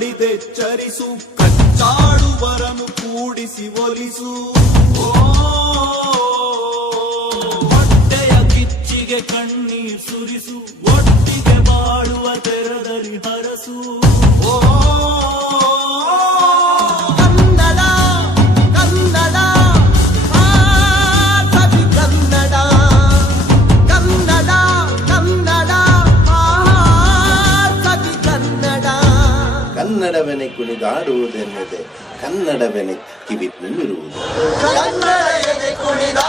ಮಾಡಿದೆಚ್ಚರಿಸು, ಕಚ್ಚಾಡುವರನು ಕೂಡಿಸಿ ಒಲಿಸು. ಹೊಟ್ಟೆಯ ಕಿಚ್ಚಿಗೆ ಕಣ್ಣೀರ್ ಸುರಿಸು, ಒಟ್ಟಿಗೆ ಬಾಳುವ ತೆರದಲ್ಲಿ ಹರಸು. ಕನ್ನಡ ಕನ್ನಡ ಸವಿ ಕನ್ನಡ, ಕನ್ನಡ ಕನ್ನಡ ಸವಿ ಕನ್ನಡ. ಕನ್ನಡವೆನೆ ಕುಣಿದಾಡುವುದೆನ್ನದೆ ಕನ್ನಡವೆನೆ ಕಿವಿ ನಿಮಿರುವುದು. ಕನ್ನಡ ಕುಣಿದ